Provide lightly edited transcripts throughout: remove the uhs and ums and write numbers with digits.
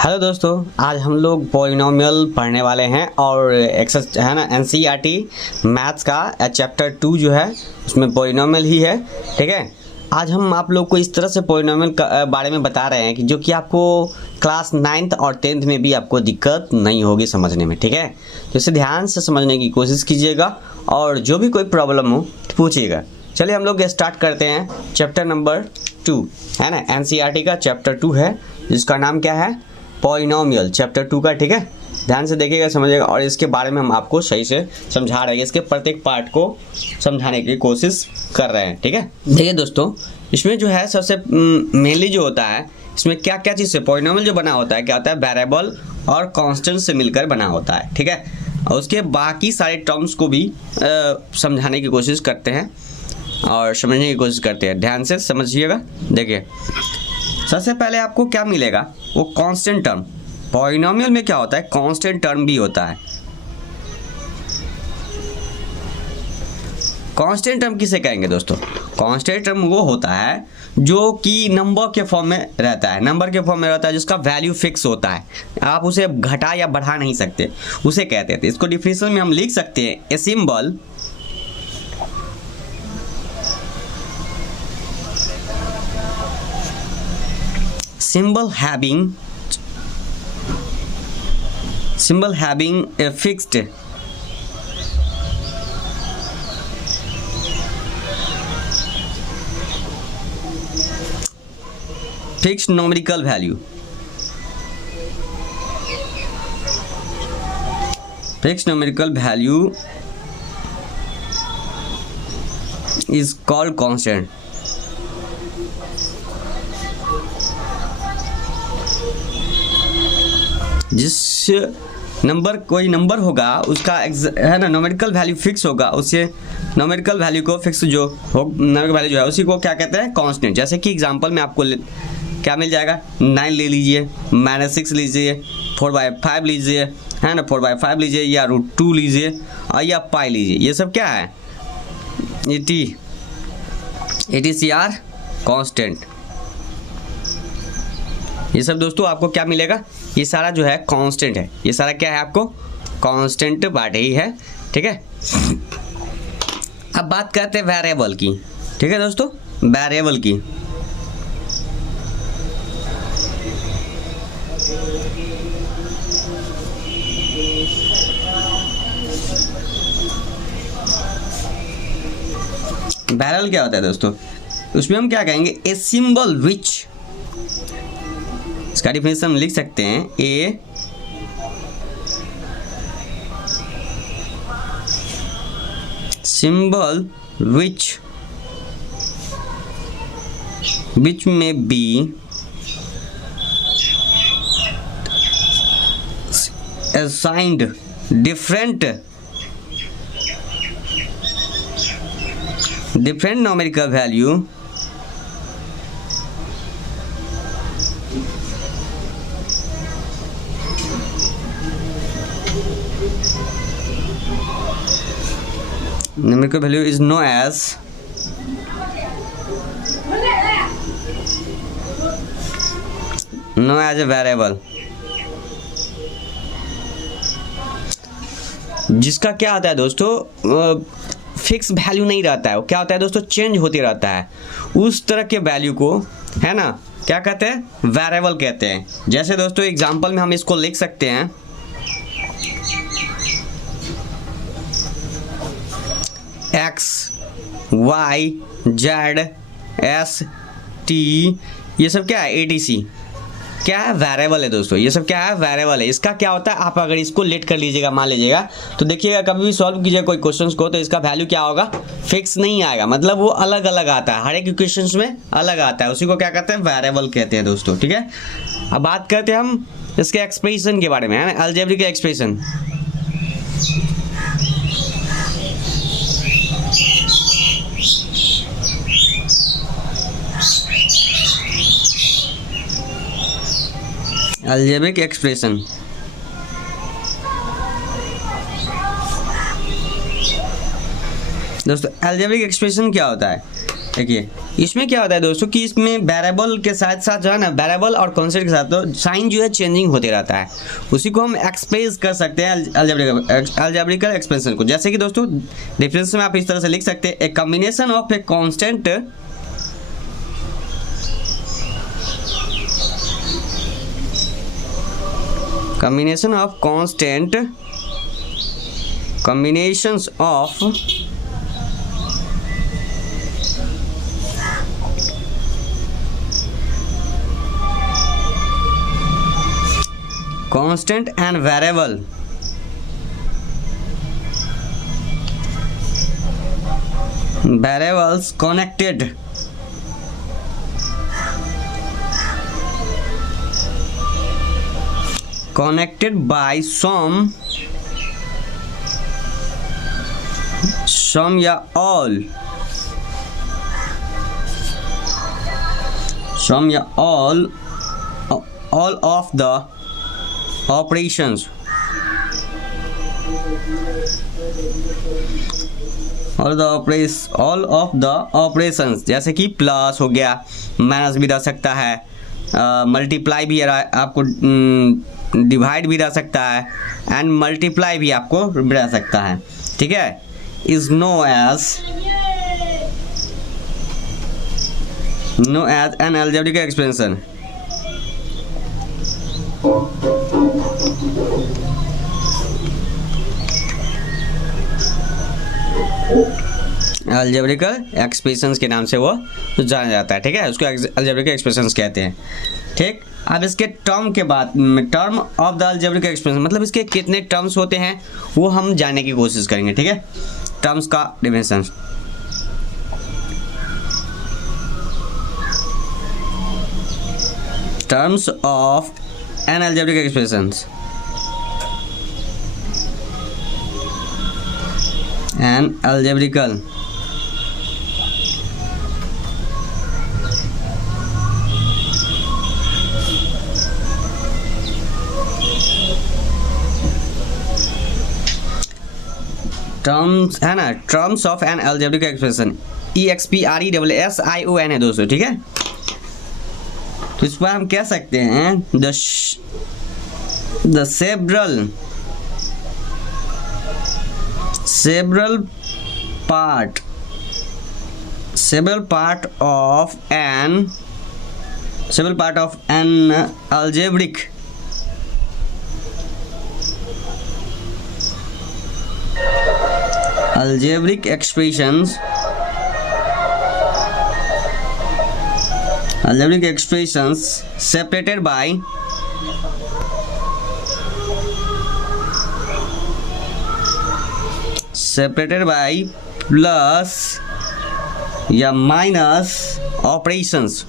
Hello दोस्तों, आज हम लोग पॉलिनोमियल पढ़ने वाले हैं और एक्सेस है ना एनसीईआरटी मैथ्स का चैप्टर 2 जो है उसमें पॉलिनोमियल ही है। ठीक है, आज हम आप लोग को इस तरह से पॉलिनोमियल के बारे में बता रहे हैं कि जो कि आपको क्लास 9th और 10th में भी आपको दिक्कत नहीं होगी समझने में। ठीक है, तो इसे ध्यान से समझने की कोशिश कीजिएगा और जो भी कोई प्रॉब्लम हो पूछिएगा। चलिए हम लोग स्टार्ट करते हैं। चैप्टर नंबर 2 है ना, एनसीईआरटी का चैप्टर 2 है जिसका नाम क्या है, पॉलिनोमियल चैप्टर 2 का। ठीक है, ध्यान से देखिएगा, समझिएगा और इसके बारे में हम आपको सही से समझा रहे हैं, इसके प्रत्येक पार्ट को समझाने की कोशिश कर रहे हैं। ठीक है, देखिए दोस्तों, इसमें जो है सबसे मेनली जो होता है इसमें क्या क्या चीज़ से पॉलिनोमियल जो बना होता है, क्या होता है, वेरिएबल और कांस्टेंट से मिलकर बना होता है। ठीक है, और उसके बाकी सारे टर्म्स को भी समझाने की कोशिश करते हैं और समझने की कोशिश करते हैं। ध्यान से समझिएगा। देखिए, सबसे पहले आपको क्या मिलेगा, वो कांस्टेंट टर्म। पॉलिनोमियल में क्या होता है, कांस्टेंट टर्म भी होता है। कांस्टेंट टर्म किसे कहेंगे दोस्तों? कांस्टेंट टर्म वो होता है जो कि नंबर के फॉर्म में रहता है, नंबर के फॉर्म में रहता है, जिसका वैल्यू फिक्स होता है, आप उसे घटा या बढ़ा नहीं सकते, उसे कहते हैं। इसको डिफिनेशन में हम लिख सकते हैं, a symbol symbol having a fixed numerical value. Fixed numerical value is called constant. जिस नंबर कोई नंबर होगा उसका है ना न्यूमेरिकल वैल्यू फिक्स होगा, उससे न्यूमेरिकल वैल्यू को फिक्स जो हो न्यूमेरिकल वैल्यू जो है उसी को क्या कहते हैं, कांस्टेंट। जैसे कि एग्जांपल में आपको क्या मिल जाएगा, 9 ले लीजिए, -6 लीजिए, 4/5 लीजिए, है ना, 4/5 लीजिए, या √2 लीजिए और या पाई लीजिए। ये सब क्या है, ATCR कांस्टेंट। ये सब दोस्तों आपको क्या मिलेगा, ये सारा जो है कांस्टेंट है, ये सारा क्या है आपको कांस्टेंट पार्ट ही है। ठीक है, अब बात करते हैं वेरिएबल की। ठीक है दोस्तों, वेरिएबल की वेरिएबल क्या होता है दोस्तों, उसमें हम क्या कहेंगे, ए सिंबल विच, इसका डिफिनेशन हम लिख सकते हैं, ए सिंबल विच में B assigned different numerical value numerical value is known as a variable, जिसका क्या आता है दोस्तों, फिक्स वैल्यू नहीं रहता है। वो क्या होता है दोस्तों, चेंज होते रहता है। उस तरह के वैल्यू को है ना क्या कहते हैं, वेरिएबल कहते हैं। जैसे दोस्तों एग्जांपल में हम इसको लिख सकते हैं, X Y Z S T, ये सब क्या है, ATC क्या है, वेरिएबल है दोस्तों। ये सब क्या है, वेरिएबल है। इसका क्या होता है, आप अगर इसको लेट कर लीजिएगा, मान लीजिएगा, तो देखिएगा कभी भी सॉल्व कीजिएगा कोई क्वेश्चंस को, तो इसका वैल्यू क्या होगा, फिक्स नहीं आएगा, मतलब वो अलग अलग आता है, हर एक इक्वेशंस में अलग आता है, उसी को क्या कहते हैं, वेरिएबल कहते हैं दोस्तों। ठीक है, अब बात करते हैं हम इसके एक्सप्रेशन के बारे में, है ना, अलजेब्रिक एक्सप्रेशन। अलजेब्रिक एक्सप्रेशन दोस्तों, अलजेब्रिक एक्सप्रेशन क्या होता है, देखिए इसमें क्या होता है दोस्तों कि इसमें वेरिएबल के साथ साथ जो है ना, वेरिएबल और कॉन्स्टेंट के साथ तो साइन जो है चेंजिंग होते रहता है, उसी को हम एक्सप्रेस कर सकते हैं अलजेब्रिकल एक्सप्रेशन को। जैसे कि दोस्तों डिफरेंस में आप इस तरह से लिख सकते हैं, a combination of a constant combinations of constant and variable variables connected by some या all of the operations all of the operations, जैसे कि प्लस हो गया, माइनस भी रह सकता है, मल्टीप्लाई भी आपको डिवाइड भी रह सकता है, एंड मल्टीप्लाई भी आपको रह सकता है, ठीक है। Is known as an algebraic expression. Algebraical expressions के नाम से वो जाना जाता है, ठीक है, उसको अलजेब्रिकल एक्सप्रेशंस कहते हैं, ठीक। अब इसके टर्म के बाद, term of the algebraic expression मतलब इसके कितने टर्म्स होते हैं वो हम जानने की कोशिश करेंगे, ठीक है। टर्म्स का definition, terms of an algebraic expressions, an algebraical terms है ना, terms of an algebraic expression, EXPRESSION है दोस्तों, ठीक है। तो इस पर हम कह सकते हैं the several part of an algebraic expressions separated by plus या minus operations,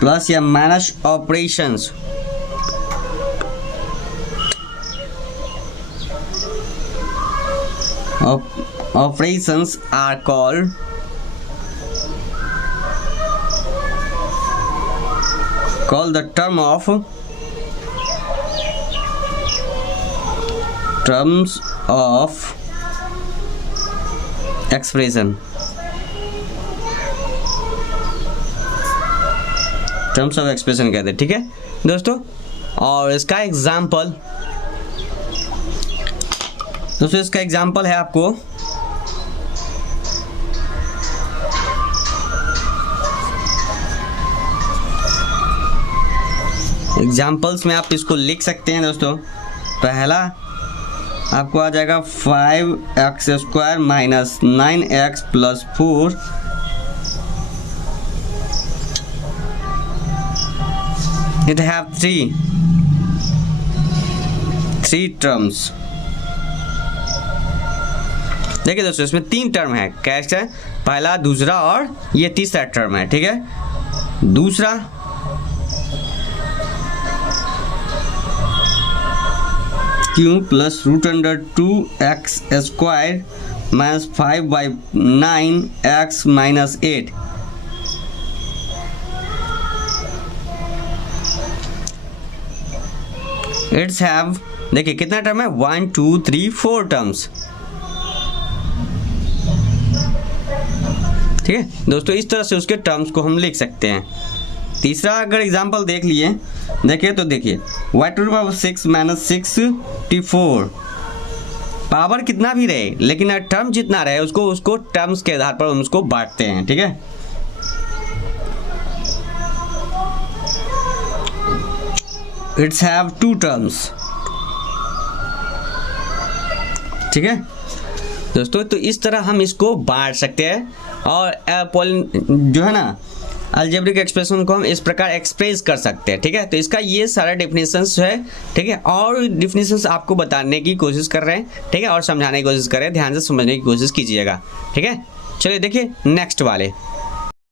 प्लस या minus operations operations are called the terms of expression, terms of expression कहते हैं, ठीक है दोस्तों। और इसका एग्जाम्पल है आपको एग्जाम्पल्स में आप इसको लिख सकते हैं दोस्तों। पहला आपको आ जाएगा 5x² minus 9x plus 4 it have three terms। देखिए दोस्तों इसमें 3 टर्म है, कैसे है, पहला, दूसरा और ये तीसरा टर्म है, ठीक है। दूसरा q plus √2x² minus 5/9x minus 8, it's have देखिए कितना टर्म है, 1 2 3 4 टर्म्स। ठीक है दोस्तों, इस तरह से उसके टर्म्स को हम लिख सकते हैं। तीसरा अगर एग्जांपल देख लिए, देखिए तो देखिए y⁻6 - 64, पावर कितना भी रहे लेकिन टर्म जितना रहे उसको टर्म्स के आधार पर हम उसको बांटते हैं। ठीक है, इट्स हैव 2 टर्म्स। ठीक है दोस्तों, तो इस तरह हम इसको बांट सकते हैं और जो है ना अलजेब्रिक एक्सप्रेशन को हम इस प्रकार एक्सप्रेस कर सकते हैं। ठीक है, तो इसका ये सारा डेफिनेशंस है। ठीक है, और डेफिनेशंस आपको बताने की कोशिश कर रहे हैं। ठीक है, और समझाने की कोशिश कर रहे हैं, ध्यान से समझने की कोशिश कीजिएगा। ठीक है, चलिए देखिए नेक्स्ट वाले।